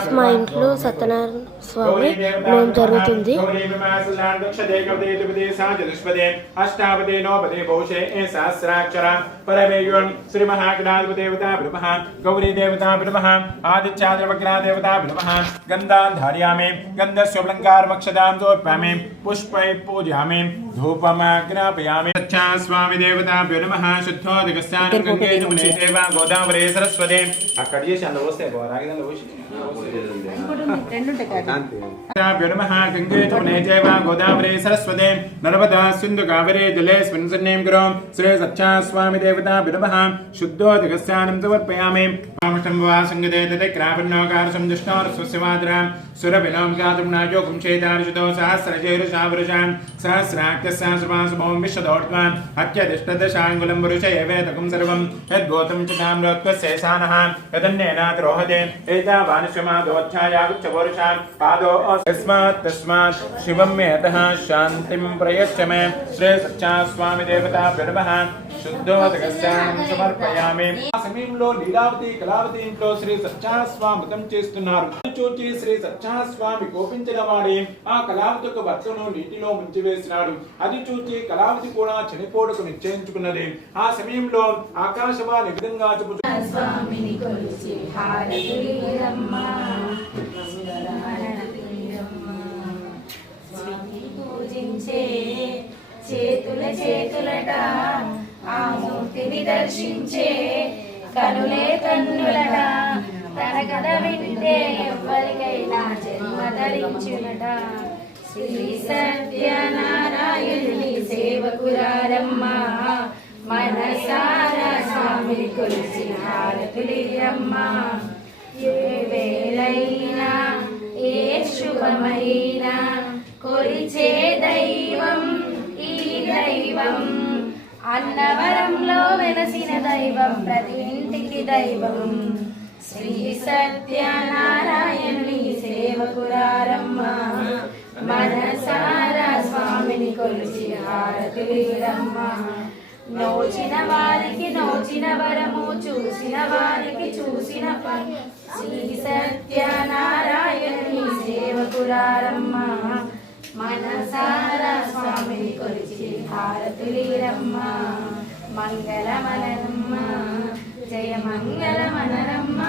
ఈరోజు మా ఇంట్లో సత్యనారాయణ స్వామి నోము జరుగుతుంది. శ్రీ మహాగణాధిపదేవత విడుమః గౌరీ దేవత విడుమః ఆదిత్యాద్రవగ్రహ దేవత విడుమః గంధాన్ ధారయామి గంధస్వలంకారమక్షదాం సమర్పయామి పుష్పై పూజయామి ధూపమాగ్రాపయామి. స్వామి దేవతాభ్యో నమః. శుద్ధోదకస్నానం గంగే యమునే చైవ గోదావరి సరస్వతి. అక్కడ చేసి అందులో వస్తాయి రాగిదంలో పోసి गंगे यमुने चैव गोदावरी सरस्वती नर्मदा सिंधु कावेरी जलेऽस्मिन् सन्निधिं कुरु. श्री सच्चा स्वामी देवता नमः. शुद्धोदकस्नानं समर्पयामि. संगते तदेक्रापन्नोकारसं दुष्टोरस्वस्यवाद्रां सुरभिनों गातुम्नायोगं चेतार्जुतो सहस्रचैरुषावृषान् सहस्राख्यसहस्रमासमों विश्वदोर्ध्वान् अत्यधिष्ठदशाङ्गुलं पुरुष एवेदकं सर्वं यद्भूतं च नाम्नोत्वशेषानः यदन्येनाद्रोहते एतावानुष्यमादोऽध्यायागुच्छपौरुषान् पादो तस्मात् शिवं मेतः शान्तिं प्रयच्छ मे. श्री सच्चा स्वामी देवताभ्यो नमः. శుద్ధోదకస్నానం సమర్పయామి. ఆ సమయంలో లీలావతి కళావతి ఇంట్లో శ్రీ సత్యా స్వామి వ్రతం చేస్తున్నారు. చూచి శ్రీ సత్యా స్వామి కోపించిన వాడి ఆ కళావతి యొక్క భర్తను నీటిలో ముంచివేసినాడు. అది చూచి కళావతి కూడా చనిపోవడానికి నిశ్చయించుకున్నది. ఆ సమయంలో ఆకాశవాణి విధంగా చేతులట ఆ మూర్తిని దర్శించే కనులే కన్నులట. తన కథ వింటే ఎవరికైనా జన్మ ధరించునట. శ్రీ సత్యనారాయణుని సేవకురారమ్మ. మనసారా స్వామిని కొలిచి హారతులిరమ్మ. ఏ వేళైనా ఏ శుభమైనా కొలిచే దైవం ఈ దైవం. అన్నవరంలో వెలసిన దైవం ప్రతి ఇంటికి దైవం. శ్రీ సత్యనారాయణుని సేవకురారమ్మ. మనసారా స్వామిని కొలిచి హారతులిరమ్మ. నోచిన వారికి నోచిన వరము చూసిన వారికి చూసిన పని. శ్రీ సత్యనారాయణుని సేవకురారమ్మ. మనసారా స్వామిని కొలిచి హారతులిరమ్మ. మంగళమనరమ్మ జయ మంగళమనరమ్మ.